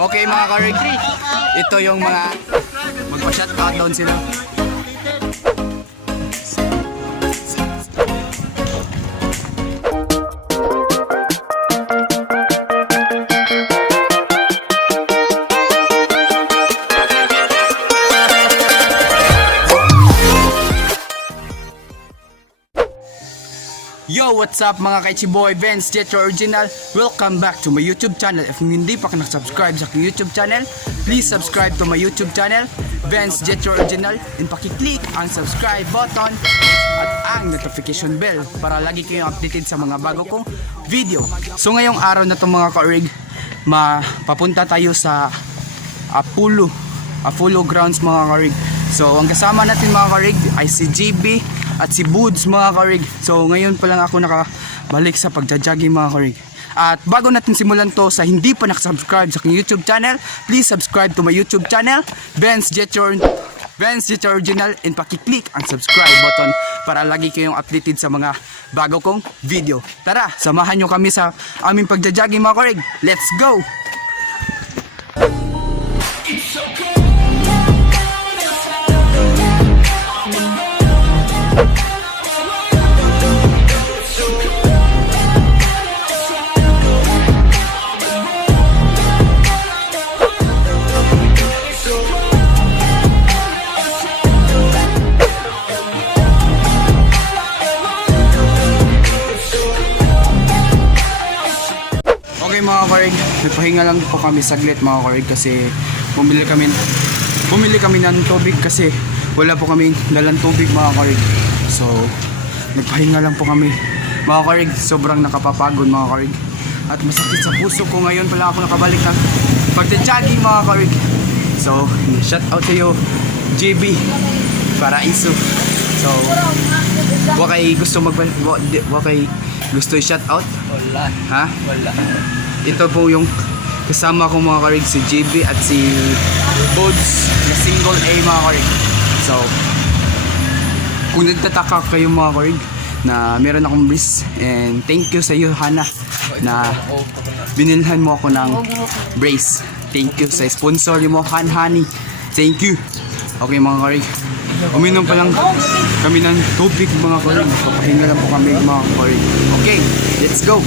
Okay mga ka-rig, ito yung mga magpa-shoutout down sila. Yo, what's up mga kaichiboy, Venz Jethro original. Welcome back to my YouTube channel. If hindi pa ka subscribe sa aking YouTube channel, please subscribe to my YouTube channel, Venz Jethro original, and paki-click ang subscribe button at ang notification bell para lagi kayong updated sa mga bago kong video. So ngayong araw na to mga ka-rig, papunta tayo sa Apollo grounds mga ka-rig. So ang kasama natin mga ka-rig ay si GB at si Boods mga ka-rig. So ngayon pa lang ako nakabalik sa pagja-jogging mga ka-rig. At bago natin simulan to, sa hindi pa nakasubscribe sa aking YouTube channel, please subscribe to my YouTube channel, Venz Jethro original, and paki-click ang subscribe button para lagi kayong updated sa mga bago kong video. Tara, samahan nyo kami sa aming pagja-jogging mga ka-rig. Let's go! Okay mga ka-rig, nagpahinga lang po kami saglit mga ka-rig kasi bumili kami ng tubig kasi wala po kami dalang tubig mga ka-rig. So nagpahinga lang po kami mga ka-rig, sobrang nakapapagod mga ka-rig at masakit sa puso ko. Ngayon pala ako nakabalik ng pagja-jogging mga ka-rig. So shout out sa iyo JB Paraiso. So wakay gusto gusto i-shout out? Wala. Ha? Wala. Ito po yung kasama ko mga ka-rig, si JB at si Boods na single A mga ka-rig. So kung nagtataka kayo mga ka-rig na meron akong brace, and thank you sa iyo Hana na binilhan mo ako ng brace. Thank you sa sponsor mo Honey. Thank you. Okay mga ka-rig, uminom pa lang kami ng tubig mga ka-rig. Papahinga lang po kami mga ka-rig. Okay, let's go.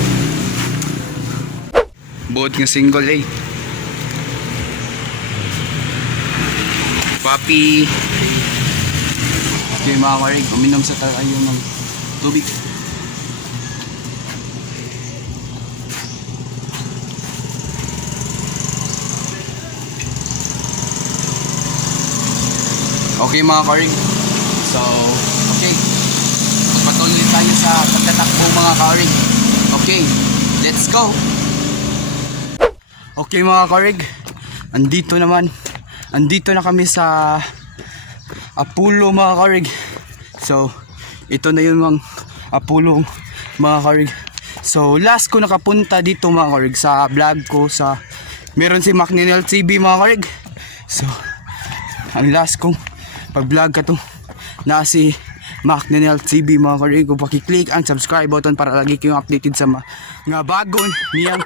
Buot ng single A. Papi. Okay mga ka-rig, uminom sa tayo ng tubig. Okay mga ka-rig. So, okay. Patuloy tayo sa pagtatakbo mga ka-rig. Okay, let's go. Okay mga ka-rig, andito na kami sa Apollo mga ka-rig. So, ito na yun mga Apollo mga ka-rig. So, last ko nakapunta dito mga ka-rig sa vlog ko sa meron si Medyo TV mga ka-rig. So, ang last kong pag-vlog ka to na si Medyo TV mga ka-rig. Kung paki-click ang subscribe button para lagi kayong updated sa mga bagon niyang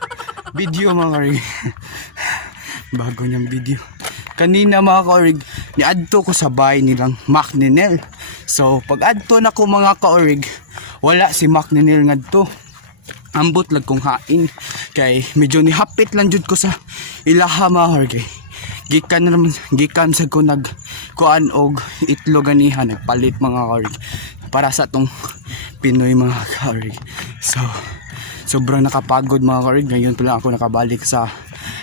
video mga ka-rig. Bago niyang video. Kanina mga ka-rig, ni-adto ko sa bahay nilang Medyo. So pag adto na ko mga ka-rig, wala si Medyo ngadto. Ambot lag kong hain kay medyo ni hapit lang jud ko sa ilaha mga ka-rig. Gikan sa ko kuan og itlog ganiha, nagpalit mga ka-rig para sa tong Pinoy mga ka-rig. So sobrang nakapagod mga ka-rig. Ngayon pa lang ako nakabalik sa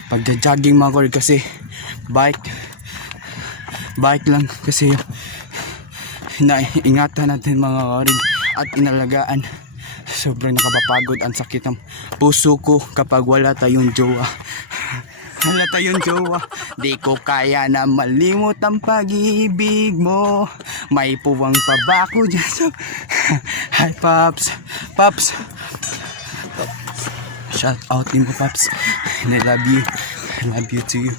pagja-jogging mga ka-rig kasi bike lang kasi naingatan natin mga ka-rig at inalagaan. Sobrang nakapapagod, ang sakit ng puso ko kapag wala tayong jowa. Wala tayong jowa, di ko kaya na malimot ang pag-ibig mo. May puwang pa ba ako dyan sa... Hi Pops. Shout out din mo Pops. And I love you. I love you too.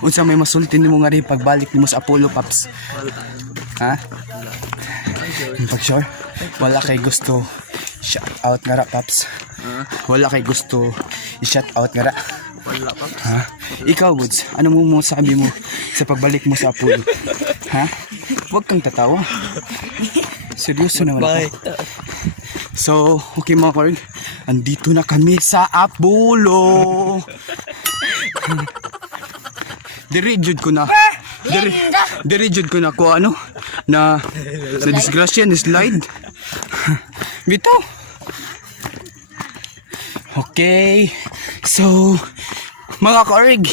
Unsa may masulti nimo nga rin pagbalik nimo sa Apollo Pops? Ha? Pag sure? Wala kay gusto. Shout out nga ra Pops. Wala kay gusto i-shout out nga ra. Wala pa. Ha? Ikaw, Woods, ano mo sabi mo sa pagbalik mo sa Apollo? Ha? Huwag kang tatawa. Seryoso naman ako. So, okay mga karig, andito na kami sa Apollo. Dirijud ko na. Dirijud ko na ko ano na disgrasya ni slide. Bitaw. Okay. So, mga karig,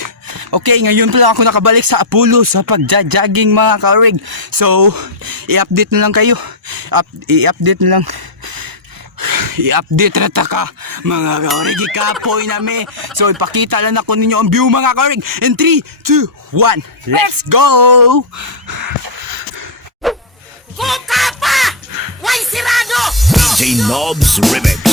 okay, ngayon pa lang ako nakabalik sa Apollo sa pagja-jogging mga karig. So, i-update na lang kayo. I-update na lang. I-update rata ka mga karig, ikapoy na me. So, ipakita lang ako ninyo ang view mga karig. In 3, 2, 1, let's go! Buka pa! Way sirado! DJ Nobs Remix.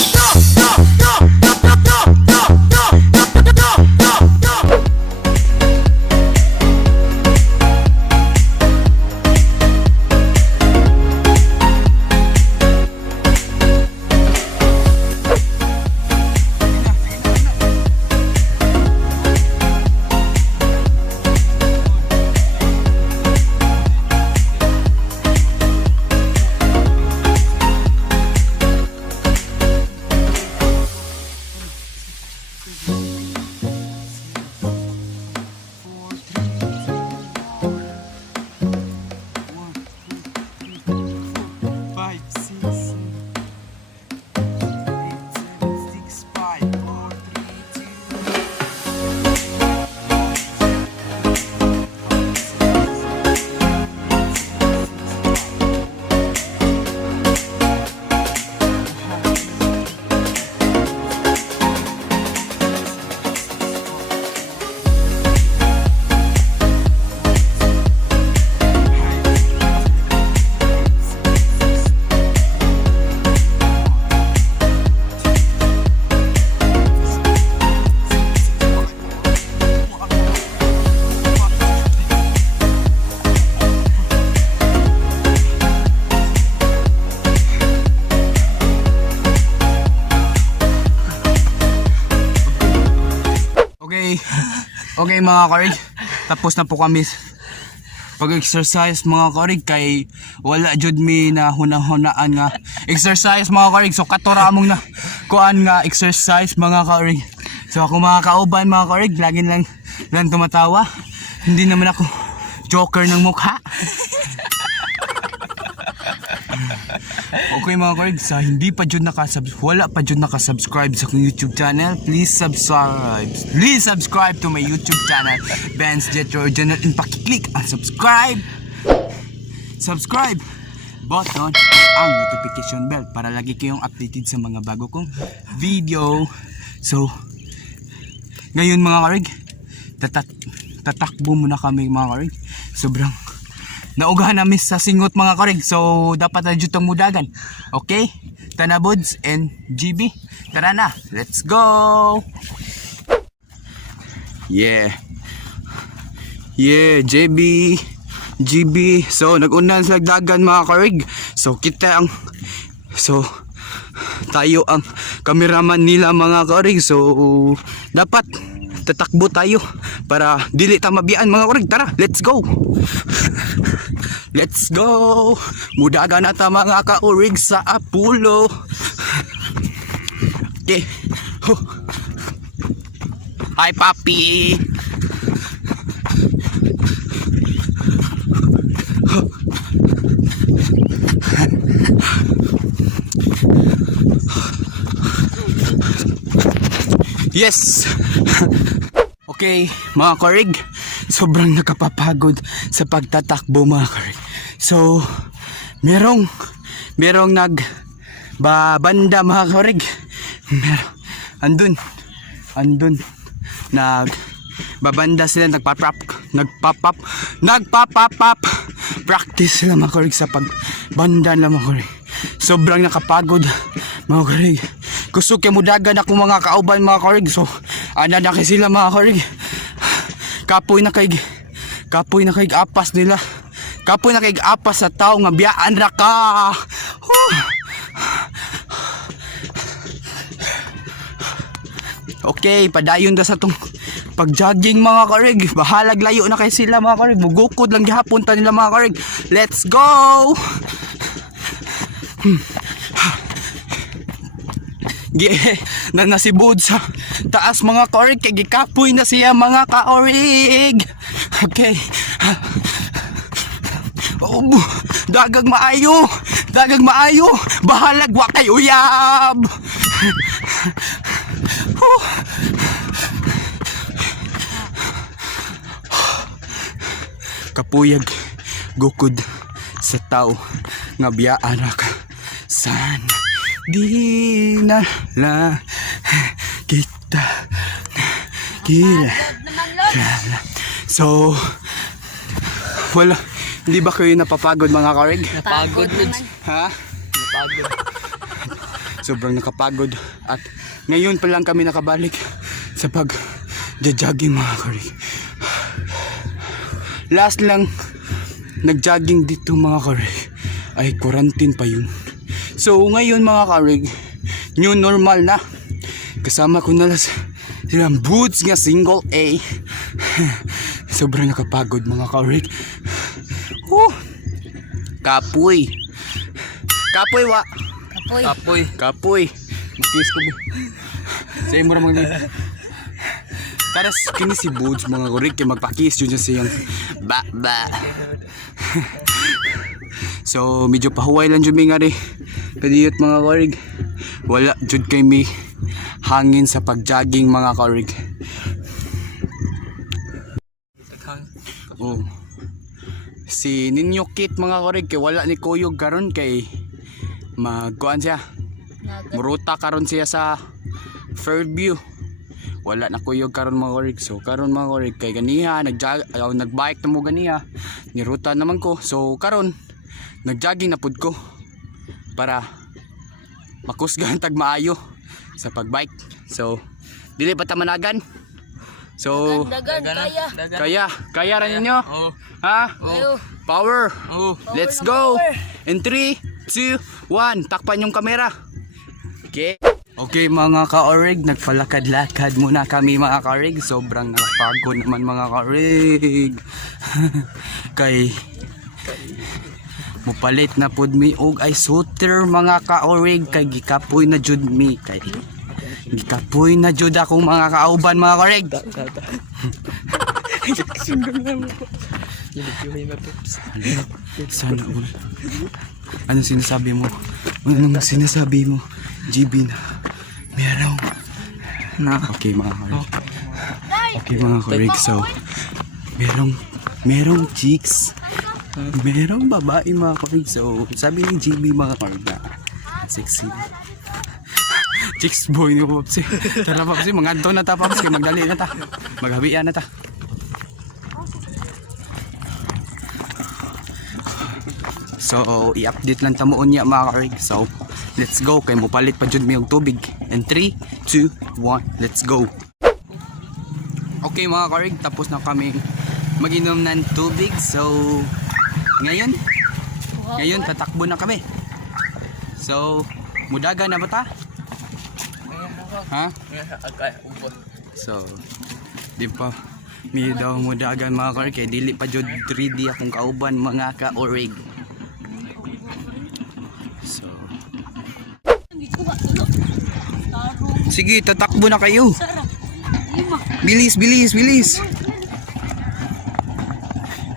Okay mga karig, tapos na po kami pag-exercise mga karig, kay wala jud mi na hunahunaan nga exercise mga karig. So katora among na kuan nga exercise mga karig. So ako mga kauban mga karig, lagi lang tumatawa. Hindi naman ako joker ng mukha. Okay mga karig, sa hindi pa jud wala pa jud nakasubscribe sa akong YouTube channel, please subscribe to my YouTube channel, Venz Jethro, and pakiclick ang subscribe button ang notification bell para lagi kayong updated sa mga bago kong video. So ngayon mga karig, tatakbo muna kami mga karig. Sobrang naugahan namin sa singot mga karig, so dapat na jutong mudagan. Okay, Tanabods and GB, tara na, let's go. Yeah GB. So nag-unan sa dagan mga karig. So tayo ang cameraman nila mga karig. So dapat tatakbo tayo para dili ta mabian mga karig. Tara, let's go. Let's go. Mudagan na ta mga kaurig sa Apollo. Okay. Hi papi. Yes. Okay mga karig, sobrang nakapapagod sa pagtatakbo mga karig. So merong nagbabanda mga karig. Andun nagbabanda sila, nagpapap practice sila mga karig sa pagbanda na mga karig. Sobrang nakapagod mga karig. Gusto kaya mudagan ako mga kauban mga karig. So ana na kay sila mga karig. Kapoy na kay apas nila. Kapoy na kay apas sa tao nga biyaan ra ka. Okay, padayon da sa tong pag-jogging mga karig. Bahalag layo na kay sila mga karig. Mugukod lang gihapon ta nila mga karig. Let's go! Na nasibod sa taas mga karig. Kaya gikapoy na siya mga kaorig. Okay. Oh, dagang maayo. Dagang maayo. Bahalag wa kay uyab. Kapuyag gukod sa tao nga biyaan ka san di na la kita kila. So wala, hindi ba kayo napapagod mga karig? Napagod Lods. Ha? Napagod. Sobrang nakapagod at ngayon pa lang kami nakabalik sa pag-jogging mga karig. Last lang nag-jogging dito mga karig ay quarantine pa yun. So ngayon mga karig, new normal na. Kasama ko na lang silang boots nga single A. Sobrang nakapagod mga karig. Kapoy. Kapoy wa. Kapoy. Kapoy. Magkis ko ba? Sa'yo mo ramang nila. Taras kini si Boots mga karig kaya magpakis yun siyang ba. So medyo pahuway lang dyan nga rin. Kadiyot mga karig. Wala dyan kay may hangin sa pag-jogging mga karig. Oh. Si Ninyo Kit mga karig kay wala ni Kuyog karon kay magkuhan siya. Muruta karon siya sa Fairview. Wala na Kuyog karon mga karig. So karon mga karig kay ganiha nagbike na mo ganiha. Niruta naman ko. So karon nagjogging na pud ko para makusgan tag maayo sa pagbike. So dili pa ta managan. So kaya ra ninyo? Oh. Ha? Oh. Power. Oh. Let's go. In 3, 2, 1. Takpan yung kamera. Okay. Okay mga ka-orig, nagpalakad-lakad muna kami mga ka-orig. Sobrang nakapagod naman mga ka-orig. Kay mupalit na pud mi og ay suter mga ka-orig kay gikapoy na jud mi kay gikapoy na jud akong mga kauban mga ka-orig. Sana all. Anong sinasabi mo? Anong sinasabi mo? GB na meron na. Okay mga karig. Okay mga karig. So merong chicks. Merong babae mga karig. So sabi ni GB mga karig na sexy. Chicks boy ni Popsi. Tara Popsi, mangadto na ta Popsi, magdali na ta. Maghabian na ta. So i-update lang tamuon niya mga karig. So let's go kay mupalit pa jud mi og tubig. And 3, 2, 1, let's go. Okay mga karig, tapos na kami mag-inom ng tubig. So ngayon tatakbo na kami. So mudaga na ba ta? Ha? So di pa mi daw mudagan mga karig kay dili pa jud 3D akong kauban mga ka-orig. So sige, tatakbo na kayo. Bilis.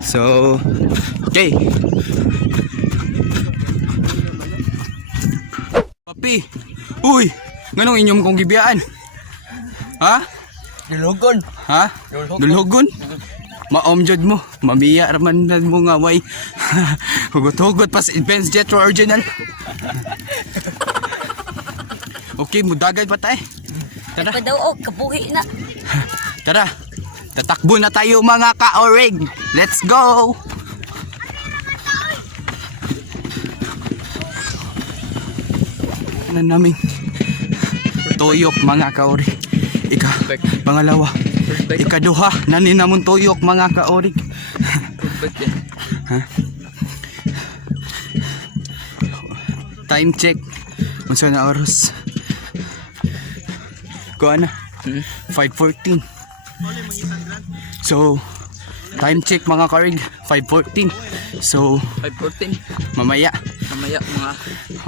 So okay. Papi. Uy, nganong inyong kong gibiyaan? Ha? Dulugon. Ha? Dulhugon? Maom jud mo. Mamiya raman mo nga way. Hugot-hugot pa si Venz Jethro original. Okay, mudagay pa tayo. Tara. Padaw kabuhi na. Tara. Tatakbo na tayo mga ka-orig. Let's go. Ano namin? Tuyok mga ka-orig. Pangalawa. Ikaduha, nanin namon tuyok mga ka-orig. Ha? Time check. Unsa na oras? Kuha na. 5:14. So, time check mga karig, 5:14. So, 5:14. mamaya, Mamaya mga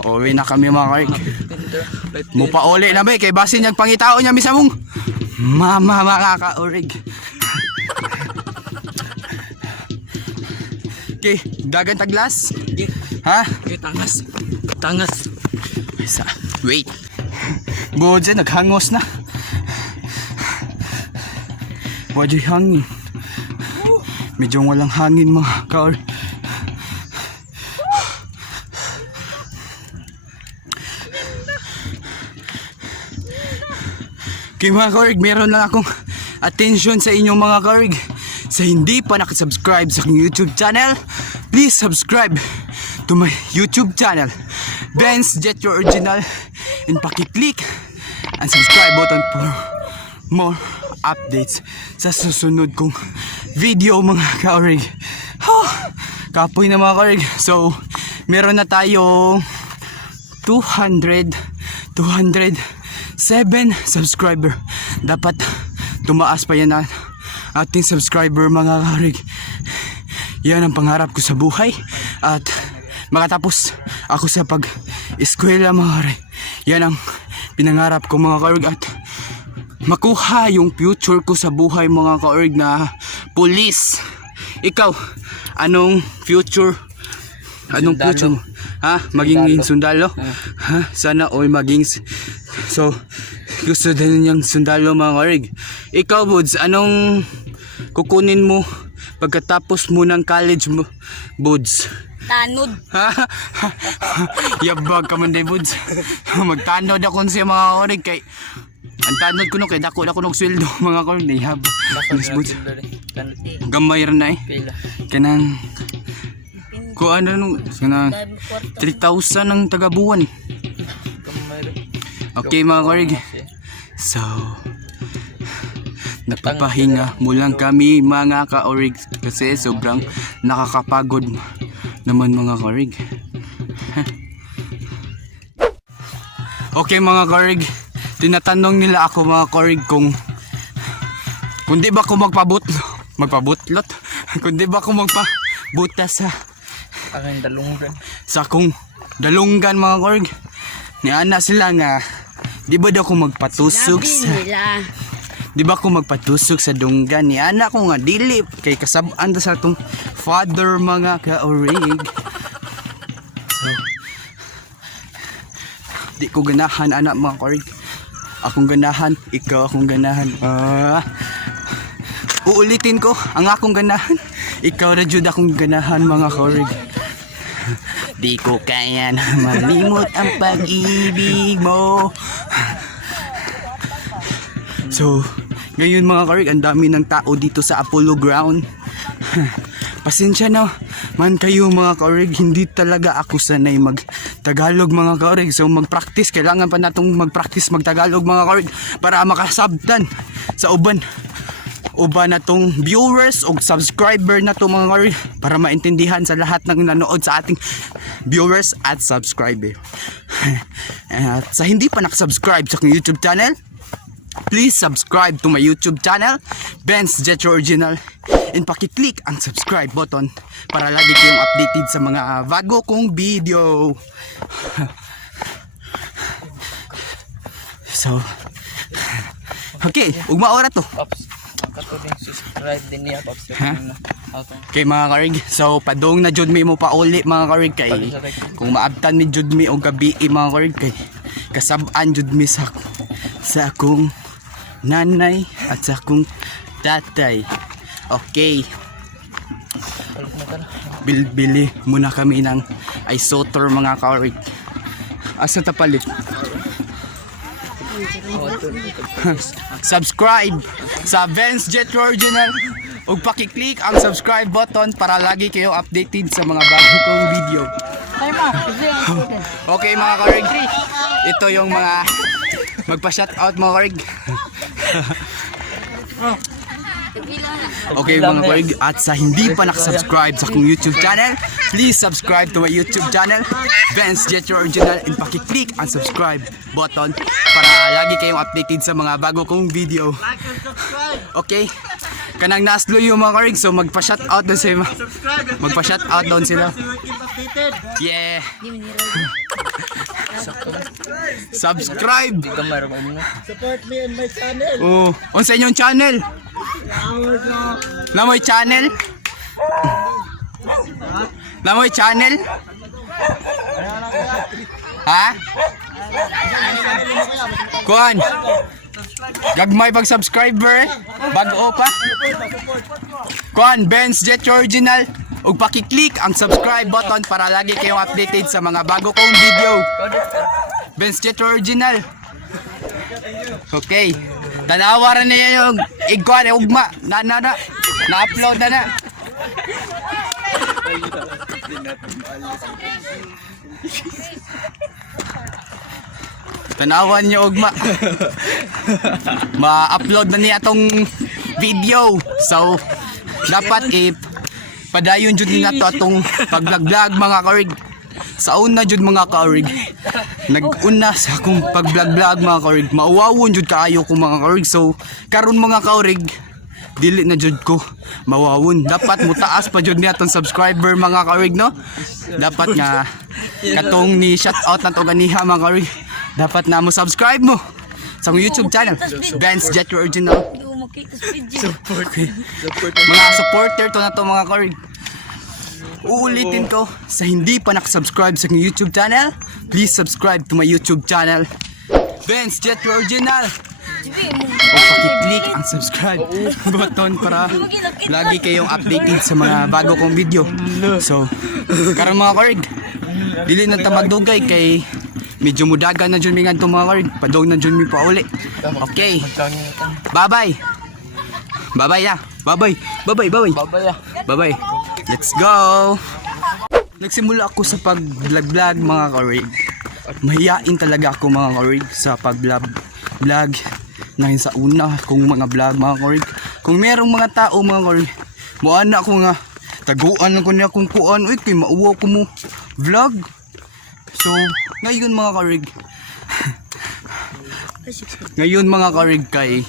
uwi na kami mga karig. 5:10. Mupauli na ba kay basin niyang pangitao niya misamong mama mga kaurig. Okay, dagan taglas. Ha? Okay, tangas. Tangas. Isa. Wait. Buod siya, naghangos na. Wadi hangin. Medyo walang hangin mga kaor. Okay mga kaorig, meron lang akong attention sa inyong mga kaorig. Sa hindi pa nakasubscribe sa aking YouTube channel, please subscribe to my YouTube channel, Venz Jethro Original, and pakiclick ang subscribe button for more updates sa susunod kong video mga kaorig. Kapoy na mga kaorig. So, meron na tayo 207 subscriber. Dapat tumaas pa yan na ating subscriber mga kaorig. Yan ang pangarap ko sa buhay. At makatapos ako sa pag-eskwela mga kaorig. Yan ang pinangarap ko mga kaorig. At makuha yung future ko sa buhay mga kaorig na police. Ikaw, anong future? Anong future mo? Ha? Maging sundalo? Ha? Sana all maging so gusto din niyang sundalo mga kaorig. Ikaw Buds, anong kukunin mo pagkatapos mo ng college mo Buds? Tanod. Yabag ka man day Buds. Magtanod ako siya mga kaorig kay ang tanod ko no kay dako ng sweldo mga kaorig na ihab. Buds. Gamay rin na eh. Kanang kung ano nung kanang 3,000 ang tagabuwan. Okay mga kaorig. So nagpapahinga mo lang kami mga kaorig kasi sobrang nakakapagod naman mga kaorig. Okay mga kaorig, tinatanong nila ako mga kaorig kung di ba ako magpabutlot kung di ba ako magpabuta sa Aking dalunggan. sa akong dalunggan mga kaorig. Niana sila nga di ba daw ako magpatusok sa di ba ako magpatusok sa dunggan ni anak ko nga dili kay kasabaan sa atong father mga kaorig. So di ko ganahan anak mga kaorig. Akong ganahan, ikaw akong ganahan. Uulitin ko ang akong ganahan. Ikaw ra jud akong ganahan mga kaorig. Di ko kaya na malimot ang pag-ibig mo. So, ngayon mga kaorig, ang dami ng tao dito sa Apollo Ground. Pasensya na man kayo mga kaorig, hindi talaga ako sanay mag-Tagalog mga kaorig. So mag-practice, kailangan pa natong mag-practice mag-Tagalog mga kaorig para makasabtan sa uban natong viewers o subscriber na to mga kaorig, para maintindihan sa lahat ng nanood sa ating viewers at subscriber. At sa hindi pa nakasubscribe sa aking YouTube channel, please subscribe to my YouTube channel, Venz Jethro Original, and pakiclick ang subscribe button para lagi kayong updated sa mga bago kong video. So, okay, ugma ora to. Pops, magkatulong subscribe din niya Pops. Okay mga karig, so padong na jud mi mo pauli mga karig kay kung maabtan ni jud mi og gabi mga karig kay kasab-an jud mi sa akong nanay at sa akong tatay. Okay, bili muna kami ng isotor mga karig. Asa ta palit? Subscribe sa Venz Jethro Original ug pakiclick ang subscribe button para lagi kayo updated sa mga bago kong video. Okay mga karig, ito yung mga magpa-shoutout mga karig. Okay mga karig, at sa hindi pa nakasubscribe sa akong YouTube channel, please subscribe to my YouTube channel, Venz Jethro Original, and pakiclick ang subscribe button para lagi kayong updated sa mga bago kong video. Okay? Kanang naslo yung mga karig, so magpa-shoutout doon sila. Magpa-shoutout doon sila. Yeah! Subscribe! Support me and my channel. Oh, sa inyong channel? Namoy channel? Namoy channel? Ha? Kuan? Gagmay pag subscriber eh. Bago pa. Kuan, Venz Jethro Original. Ug paki-click ang subscribe button para lagi kayong updated sa mga bago kong video. Venz Jethro Original. Okay. Tanawaran niya yung igkuan ugma. Na-upload na. Tanawan niyo ugma. Ma-upload na niya tong video. So dapat padayon jud na to atong pag-vlog mga karig. Sa una jud mga karig. Nag-una sa akong pag-vlog mga karig. Mauwawon jud kaayo ko mga karig. So karon mga karig, dili na jud ko mawawon. Dapat mutaas pa jud niya tong subscriber mga karig no. Dapat nga katong ni shoutout na to ganiha mga karig. Dapat na mo subscribe mo sa akong YouTube channel, Venz Jethro Original. Mga supporter to na to mga karig. Uulitin ko, sa hindi pa nakasubscribe sa aking YouTube channel, please subscribe to my YouTube channel, Venz Jethro Original. O pakiclick ang subscribe button para lagi kayong updated sa mga bago kong video. So, karon mga karig, dili na ta magdugay kay medyo mudaga na dyan mi ngadto mga karig. Padong na dyan mi pauli. Okay. Bye-bye. Bye-bye ya. Bye-bye. Bye-bye. Bye-bye. Bye-bye. Let's go. Nagsimula ako sa pag-vlog mga karig. Mahiyain talaga ako mga karig sa pag-vlog. Ngayon sa una kung mga vlog mga karig. Kung merong mga tao mga karig, muana ako nga taguan ko niya kung kuan. Uy, kay mauwaw ko mo vlog. So, ngayon mga karig. Ngayon mga karig kay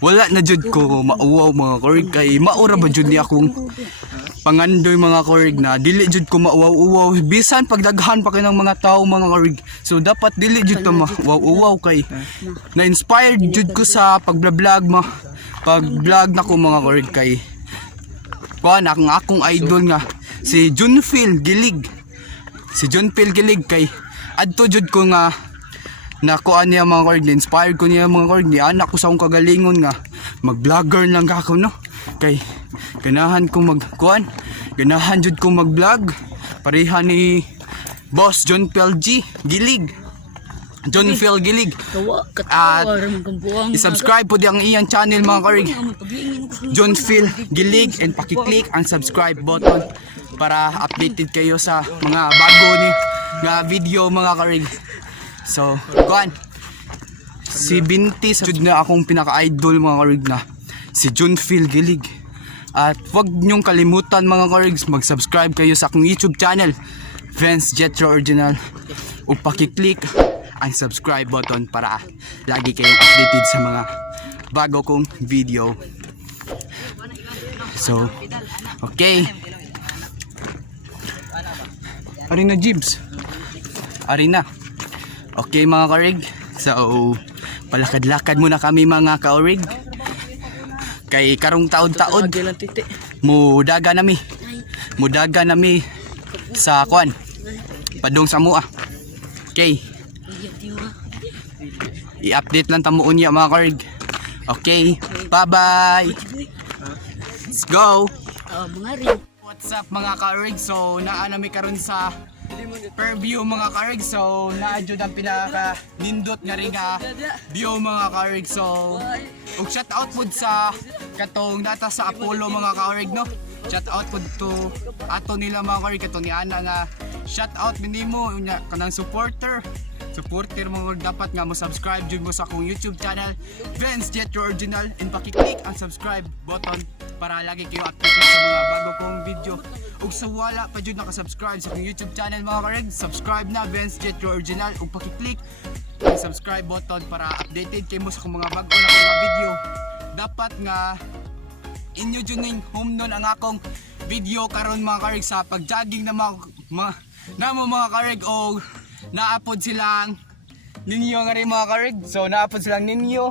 wala na jud ko mauwaw mga karig kay maura ba jud ni akong pangandoy mga karig na dili jud ko mauwaw-uwaw bisan pagdaghan pa kanang mga tao mga karig. So dapat dili jud to mauwaw kay na inspired jud ko sa pag-vlog pag-vlog na ko mga karig kay kuan akong idol nga si Junfel Gilig. Si Junfel Gilig kay adto jud ko nga nakuha niya mga karig, inspired ko niya mga karig, ni anak ko sa akong kagalingon nga mag-vlogger lang ako no. Kay ganahan ko magkuan, ganahan jud ko mag-vlog pareha ni Boss Junfel Gilig. Junfel Gilig. At i-subscribe po di ang iyang channel mga karig, Junfel Gilig, and pakiclick ang subscribe button para updated kayo sa mga bago ni nga video mga karig. So, kuan. Si Binti jud na akong pinaka-idol mga karig na si Junfel Gilig. At huwag niyong kalimutan mga karig, mag-subscribe kayo sa akong YouTube channel, Venz Jethro Original. O pakiclick ang subscribe button para lagi kayong updated sa mga bago kong video. So, okay. Arina Jibs. Arina. Okay mga karig. So, palakad-lakad muna kami mga karig. Kay karong taod-taod mudaga nami sa kwan padong sa mua. Okay, i-update lang tamuon niya mga karig. Okay, bye bye, let's go. What's up mga karig? So naanami karon sa per-view mga karig. So naadjud ang pinaka nindot nga ring view mga karig. So ug shout out pud sa katong data sa Apollo mga karig no. Shout out pud to ato nila mga karig, katong Niana nga shout out minimo unya kanang supporter supporter mo dapat nga mo subscribe jud mo sa akong YouTube channel Venz Jethro Original and paki-click ang subscribe button para lagi kayo updated sa mga bago kong video. Ug sa wala pa jud naka-subscribe sa akong YouTube channel mga kareg, subscribe na Venz Jethro Original ug paki-click ang subscribe button para updated kayo mo sa akong mga bago na mga video. Dapat nga inyo jud ning home nun ang akong video karon mga kareg sa pag-jogging na mga kareg o naapod silang ninyo nga rin mga kareg. So naapod silang ninyo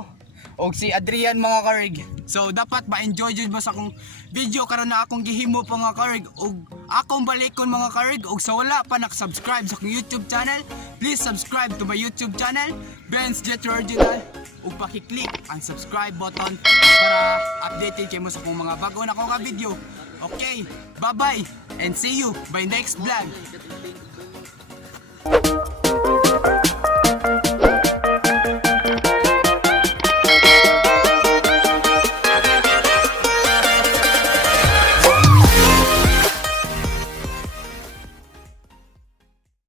o si Adrian mga kareg. So dapat ma-enjoy jud mo sa akong video karon na akong gihimo pa mga kareg o akong balikon mga kareg. O sa wala pa nak-subscribe sa akong YouTube channel, please subscribe to my YouTube channel Venz Jethro Original ug paki-click ang subscribe button para updated kayo mo sa akong mga bago na akong video. Okay, bye bye and see you by next vlog.